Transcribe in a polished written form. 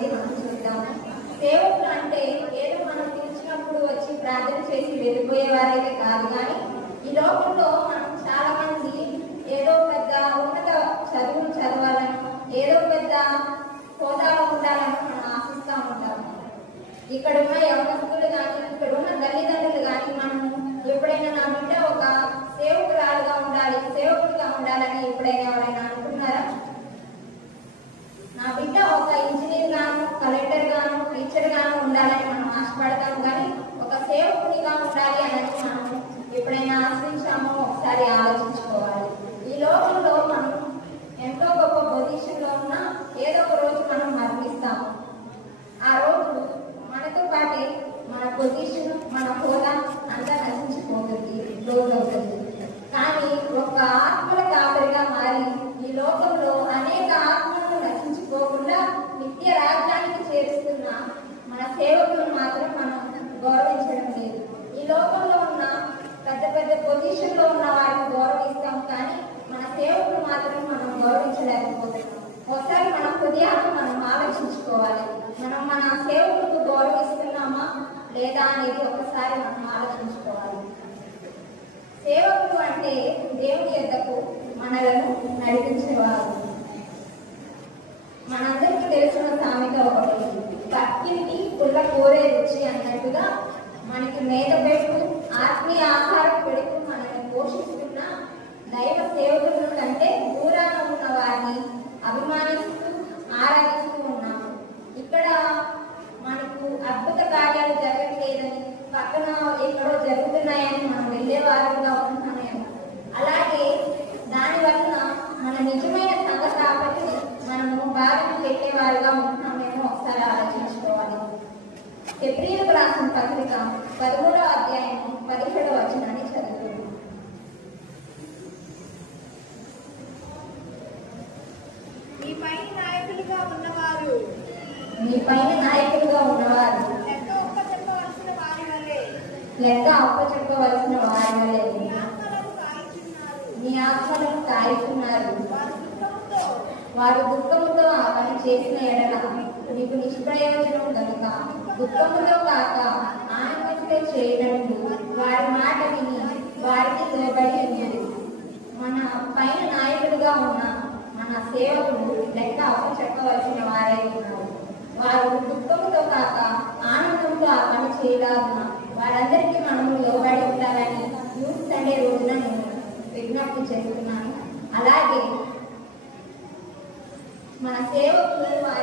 అనేది మనం చూద్దాము. సేవకులు అంటే ఏదో మనం పిలిచినప్పుడు వచ్చి ప్రార్థన చేసి వెళ్ళిపోయేవారైతే కాదు, కానీ ఈ లోకంలో మనం చాలా మంది ఏదో పెద్ద ఉన్నత చదువులు చదవాలని, ఏదో పెద్ద హోదాలో ఉండాలని మనం ఆశిస్తూ ఉంటాము. ఇక్కడ ఉన్న యవనస్తులు కానీ, ఇక్కడ ఉన్న తల్లిదండ్రులు కానీ మనము ఎప్పుడైనా నా బిడ్డ ఒక సేవకురాలుగా ఉండాలి, సేవకుడిగా ఉండాలని ఎప్పుడైనా ఎవరైనా అనుకున్నారా? నా బిడ్డ ఒక ఇంజనీర్ గాను, కలెక్టర్ గాను, టీచర్ గాను ఉండాలని మనం ఆశపడతాం, కానీ ఒక సేవకుడిగా ఉండాలి అనేది మనం ఎప్పుడైనా ఆశించామో ఒకసారి ఆలోచించుకోవాలి. ఈ లోకంలో మనం ఎంతో గొప్ప పొజిషన్లో ఉన్నా ఏదో ఒక రోజు మనం మరణిస్తాము. ఆ రోజు మనతో పాటే మన పొజిషన్, మన హోదా అంతా నశించిపోతుంది, రోజు అవుతుంది. కానీ ఒక ఆత్మల కాపరిగా మారి ఈ లోకంలో అనేక ఆత్మలను నశించిపోకుండా నిత్య రాజ్యానికి చేరుస్తున్న మన సేవకులను మాత్రం మనం గౌరవించడం లేదు. ఈ లోకంలో ఉన్న పెద్ద పెద్ద పొజిషన్లో ఉన్న వారిని గౌరవిస్తాం, కానీ మన సేవకులు మాత్రం మనం గౌరవించలేకపోతున్నాం. ఒకసారి మన హృదయాన్ని మనం ఆలోచించుకోవాలి. మనం మన సేవకులకు గౌరవిస్తున్నామా లేదా అనేది ఒకసారి మనం ఆలోచించుకోవాలి. సేవకులు అంటే దేవుని యొద్దకు మనలను నడిపించేవారు. మనందరికీ తెలిసిన సామెత ఒకటి, పక్కింటి పుల్ల కోరే రుచి అన్నట్టుగా మనకి మేత పెట్టు, ఆత్మీయ ఆహారం పెడుతూ మనల్ని పోషిస్తున్న దైవ సేవకుల కంటే దూరాన ఉన్న వారిని అభిమానిస్తూ ఆరాధిస్తూ ఉన్నాము. ఇక్కడ మనకు అద్భుత కార్యాలు జరగట్లేదని, పక్కన ఎక్కడో జరుగుతున్నాయని మనం వెళ్ళేవారుగా ఉంటున్నామేమో. అలాగే దానివల్ల మన నిజమైన సంఘ స్థాపనని మనము బాధను పెట్టేవారుగా ఉంటున్నామేమో ఒకసారి ఆలోచించుకోవాలి. హెబ్రీయులకు రాసిన పత్రిక 13వ అధ్యాయం 17వ వచనాన్ని చదువుతున్నాం. మీ పైన నాయకులుగా ఉన్నవారు లెక్క అప్పచెప్పవలసిన వారి వలె మీ ఆత్మలను కాయుచున్నారు. వారు దుఃఖముతో ఆ పని చేసిన ఎడల మీకు నిష్ప్రయోజనం కనుక దుఃఖముతో కాక ఆనందంతో చేయటండి వారి మాట విని వారికి లోబడి ఉన్నది. మన పైన నాయకులుగా ఉన్న మన సేవకులు లెక్క అప్పచెప్పవలసిన వారై ఉన్నారు. వారు దుఃఖముతో కాక ఆనందంతో ఆ పని చేయలాగున వారందరికీ మనము లోబడి ఉండాలని యూత్ సండే రోజున నేను విజ్ఞప్తి చేస్తున్నాను. అలాగే మన సేవకులు వారి